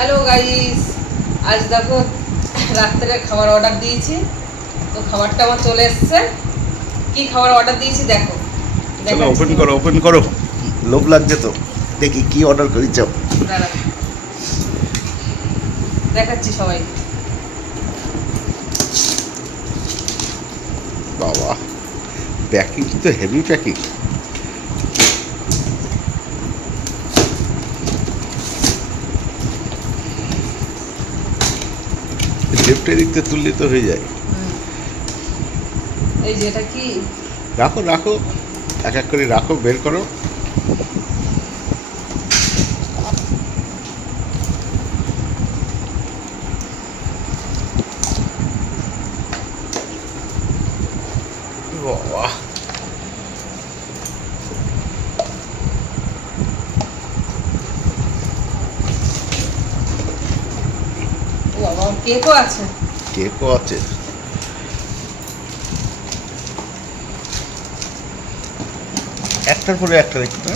Hello guys, আজ দেখো রাত্রে খাবার অর্ডার দিয়েছি, তো খাবারটা আমার চলে এসেছে। কি খাবার অর্ডার দিয়েছি দেখো। চলো ওপেন করো লোভ লাগছে তো, দেখি কি অর্ডার করেছো। দেখাচ্ছি সবাই। বাবা, প্যাকিং তো হেভি প্যাকিং। লেফটে দিকতে তুললে তো হয়ে যায়। এই যে এটা কি, রাখো রাখো, এক এক করে রাখো, বের করো। বাবা, বাবা কেকও আছে। কেকও আছে। একটার পরে একটা দেখি না,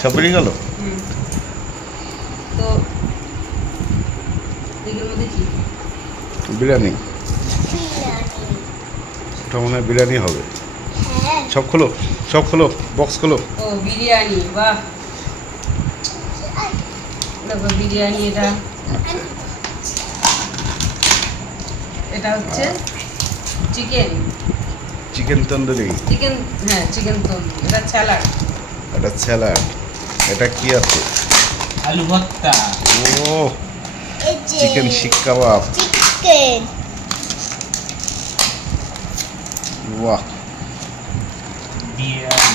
সব বেরিয়ে গেল। তো এগুলোর মধ্যে কি? বিরিয়ানি, ওটা মনে হয় বিরিয়ানি হবে। সব খোলো, সব খোলো, বক্স খোলো। ও বিরিয়ানি, বাহ দেখো বিরিয়ানি। এটা এটা হচ্ছে চিকেন, চিকেন তন্দুরি। চিকেন, হ্যাঁ চিকেন তন্দুরি। এটা স্যালাড, এটা স্যালাড। এটা কি আছে? আলু ভর্তা। ও, চিকেন শিক কাবাব। চিকেন, বাহ, বিরিয়ানি।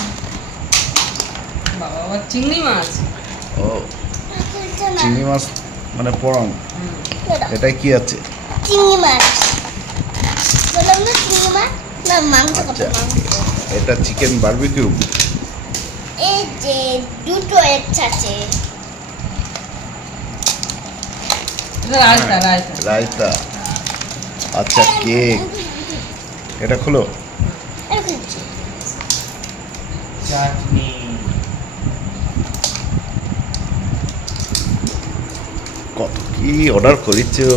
বাবা আবার চিংড়ি মাছ। ও চিংড়ি মাছ মানে পরম। এটা কি আছে? চিংড়ি মাছ। বললাম না চিংড়ি মাছ না, মাংস কত আচ্ছা, মাংস। এটা চিকেন বারবিকিউ। এই যে দুটো একসাথে। এটা রায়তা, রায়তা। রায়তা। আচ্ছা, কেক। এটা খোলো। এরকম হচ্ছে। চাটনি। কত কি অর্ডার করেছো।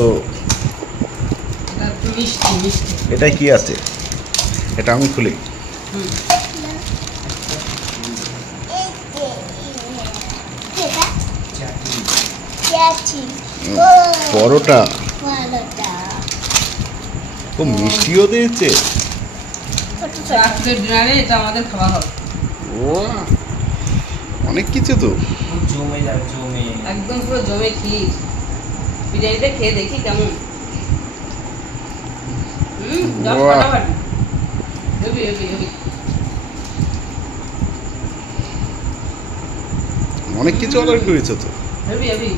এটা একটু মিষ্টি মিষ্টি। এটা কি আছে? এটা আমি খুলি। হুম। এই যে এটা চাটনি। চাচি। ও পরোটা। ভালোটা। ও মিষ্টিও দিয়েছে। ছোট ছোট। রাত্রের ডিনারে এটা আমাদের খাওয়া হবে। ও, অনেক কিছু তো। খুব জমে যাবে, জমে। একদম পুরো জমে ক্ষীর। বিরিয়ানিটা খেয়ে দেখি কেমন। জল বাহ। ফাটাফাটি। Heavy heavy heavy. অনেক কিছু অর্ডার করেছো তো। Heavy heavy.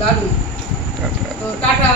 দারুণ। টাটা। তো টাটা।